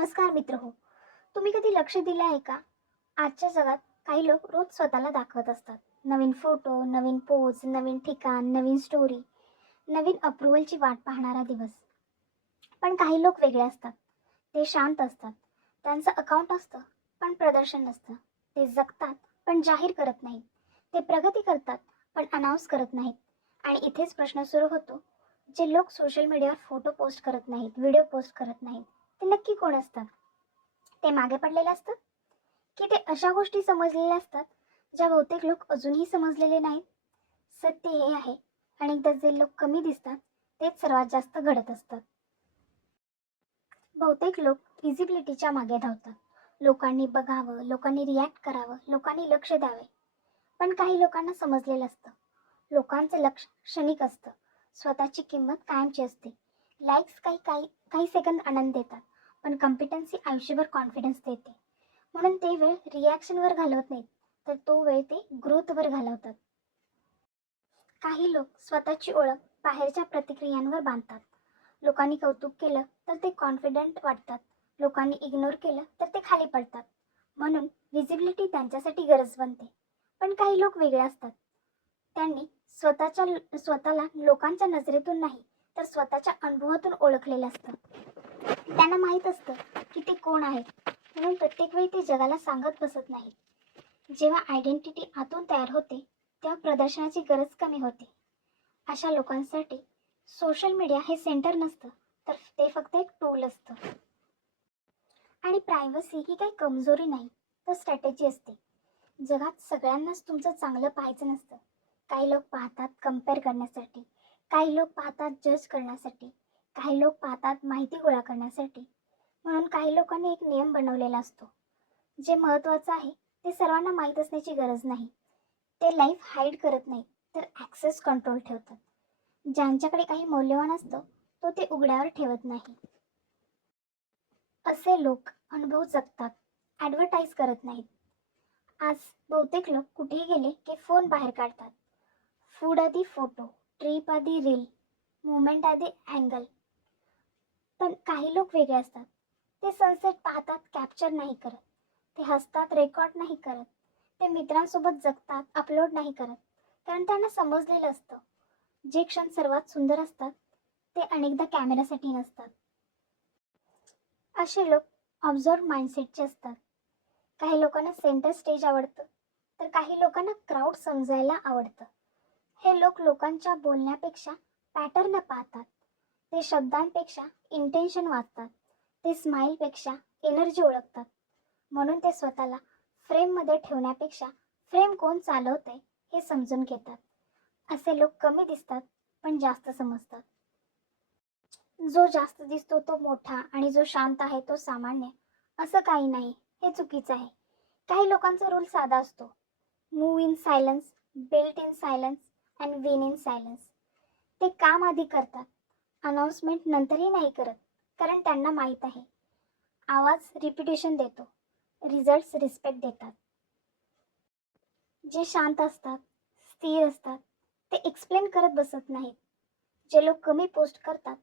नमस्कार मित्र हो. तुम्ही कधी लक्ष दिलं आहे का? आजच्या जगात काही लोक रोज स्वतःला दाखवत असतात. नवीन फोटो, नवीन पोज, नवीन ठिकाण, नवीन स्टोरी, नवीन अप्रूव्हलची वाट पाहणारा दिवस. पण काही लोक वेगळे असतात. ते शांत असतात. त्यांचं अकाउंट असतं, पण प्रदर्शन नसतं. ते जगतात, पण जाहीर करत नाहीत. ते प्रगती करतात, पण अनाउन्स करत नाहीत. आणि इथेच प्रश्न सुरू होतो. जे लोक सोशल मीडियावर फोटो पोस्ट करत नाहीत, व्हिडिओ पोस्ट करत नाहीत, ते नक्की कोण असतात? ते मागे पडलेले असतात, की ते अशा गोष्टी समजलेल्या असतात ज्या बहुतेक लोक अजूनही समजलेले नाहीत? सत्य हे आहे, अनेकदा जे लोक कमी दिसतात तेच सर्वात जास्त घडत असतात. बहुतेक लोक विजिबिलिटीच्या मागे धावतात. लोकांनी बघावं, लोकांनी रिॲक्ट करावं, लोकांनी लक्ष द्यावे. पण काही लोकांना समजलेलं असतं. लोकांचं लक्ष क्षणिक असतं. स्वतःची किंमत कायमची असते. लाईक्स काही काही काही सेकंद आनंद देतात, पण कॉम्पिटन्सी आयुष्यभर कॉन्फिडन्स देते. म्हणून ते वेळ रिॲक्शनवर घालवत नाहीत, तर तो वेळ ते ग्रोथवर घालवतात. काही लोक स्वतःची ओळख बाहेरच्या प्रतिक्रियांवर बांधतात. लोकांनी कौतुक केलं तर ते कॉन्फिडंट वाटतात. लोकांनी इग्नोर केलं तर ते खाली पडतात. म्हणून विजिबिलिटी त्यांच्यासाठी गरज बनते. पण काही लोक वेगळे असतात. त्यांनी स्वतःला लोकांच्या नजरेतून नाही, तर स्वतःच्या अनुभवातून ओळखलेलं असतं. त्यांना माहीत असतं की ते कोण आहेत. म्हणून प्रत्येक वेळी ते जगाला सांगत बसत नाही. जेव्हा आयडेंटिटी आतून तयार होते, तेव्हा प्रदर्शनाची गरज कमी होते. अशा लोकांसाठी सोशल मीडिया हे सेंटर नसतं, तर ते फक्त एक टूल असतं. आणि प्रायव्हसी ही काही कमजोरी नाही, तर स्ट्रॅटेजी असते. जगात सगळ्यांनाच तुमचं चांगलं पाहायचं नसतं. काही लोक पाहतात कंपेअर करण्यासाठी, काही लोक पाहतात जज करण्यासाठी, काही लोक पाहतात माहिती गोळा करण्यासाठी. म्हणून काही लोकांनी एक नियम बनवलेला असतो. जे महत्त्वाचं आहे ते सर्वांना माहीत असण्याची गरज नाही. ते लाईफ हाईड करत नाही, तर ॲक्सेस कंट्रोल ठेवतात. ज्यांच्याकडे काही मौल्यवान असतं, तो ते उघड्यावर ठेवत नाही. असे लोक अनुभव जगतात, ॲडव्हर्टाईज करत नाहीत. आज बहुतेक लोक कुठेही गेले की फोन बाहेर काढतात. फूड आधी फोटो, ट्रिप आधी रील, मुवमेंट आधी अँगल. पण काही लोक वेगळे असतात. ते सनसेट पाहतात, कॅप्चर नाही करत. ते हसतात, रेकॉर्ड नाही करत. ते मित्रांसोबत जगतात, अपलोड नाही करत. कारण त्यांना समजलेलं असतं, जे क्षण सर्वात सुंदर असतात ते अनेकदा कॅमेऱ्यासाठी नसतात. असे लोक ऑब्झर्व माइंडसेटचे असतात. काही लोकांना सेंटर स्टेज आवडतं, तर काही लोकांना क्राऊड समजायला आवडतं. हे लोक लोकांच्या बोलण्यापेक्षा पॅटर्न पाहतात. ते शब्दांपेक्षा इंटेन्शन वाचतात. ते स्माईलपेक्षा एनर्जी ओळखतात. म्हणून ते स्वतःला फ्रेममध्ये ठेवण्यापेक्षा फ्रेम कोण चालवते हे समजून घेतात. असे लोक कमी दिसतात, पण जास्त समजतात. जो जास्त दिसतो तो मोठा आणि जो शांत आहे तो सामान्य, असं काही नाही. हे चुकीचं आहे. काही लोकांचा रूल साधा असतो. Move in silence, built in silence and win in silence. ते काम आधी करतात, अनाउन्समेंट नंतरही नाही करत. कारण त्यांना माहीत आहे, आवाज रिपिटेशन देतो, रिझल्ट्स रिस्पेक्ट देतात. जे शांत असतात, स्थिर असतात, ते एक्सप्लेन करत बसत नाहीत. जे लोक कमी पोस्ट करतात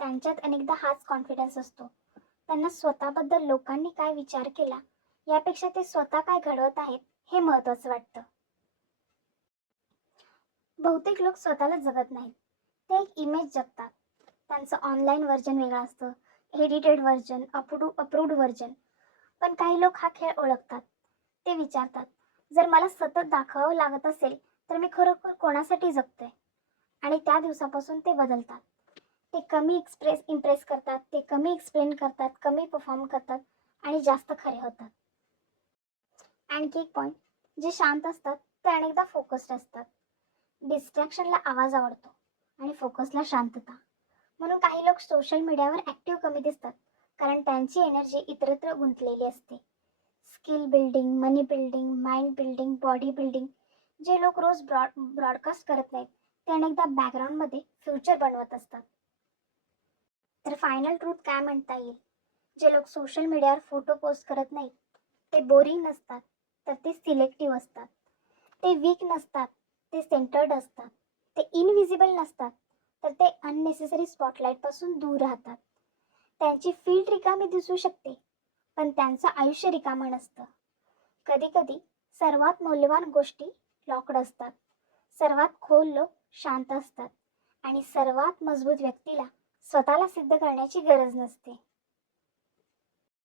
त्यांच्यात अनेकदा हाच कॉन्फिडन्स असतो. त्यांना स्वतःबद्दल लोकांनी काय विचार केला यापेक्षा ते स्वतः काय घडवत आहेत हे महत्त्वाचं वाटतं. बहुतेक लोक स्वतःला जगत नाहीत, ते एक इमेज जगतात. त्यांचं ऑनलाईन व्हर्जन वेगळं असतं, एडिटेड व्हर्जन, अप्रूव्ड व्हर्जन. पण काही लोक हा खेळ ओळखतात. ते विचारतात, जर मला सतत दाखवावं लागत असेल तर मी खरोखर कोणासाठी जगतोय? आणि त्या दिवसापासून ते बदलतात. ते कमी इम्प्रेस करतात, ते कमी एक्सप्लेन करतात, कमी परफॉर्म करतात आणि जास्त खरे होतात. आणखी एक पॉईंट, जे शांत असतात ते अनेकदा फोकस्ड असतात. डिस्ट्रॅक्शनला आवाज आवडतो आणि फोकसला शांतता. म्हणून काही लोक सोशल मीडियावर ॲक्टिव्ह कमी दिसतात, कारण त्यांची एनर्जी इतरत्र गुंतलेली असते. Skill building, money building, mind building, body building जे लोक रोज ब्रॉडकास्ट करत नाहीत, ते अनेकदा बॅकग्राऊंडमध्ये फ्युचर बनवत असतात. तर फायनल ट्रूथ काय म्हणता येईल? जे लोक सोशल मीडियावर फोटो पोस्ट करत नाहीत, ते बोरिंग नसतात, तर ते सिलेक्टिव्ह असतात. ते वीक नसतात, ते सेंटर्ड असतात. ते इनविजिबल नसतात, तर ते अननेसेसरी स्पॉटलाईटपासून दूर राहतात. त्यांची फील्ड रिकामी दिसू शकते, पण त्यांचं आयुष्य रिकामं नसतं. कधीकधी सर्वात मौल्यवान गोष्टी लॉक्ड असतात, सर्वात खोल लोक शांत असतात आणि सर्वात मजबूत व्यक्तीला स्वतःला सिद्ध करण्याची गरज नसते.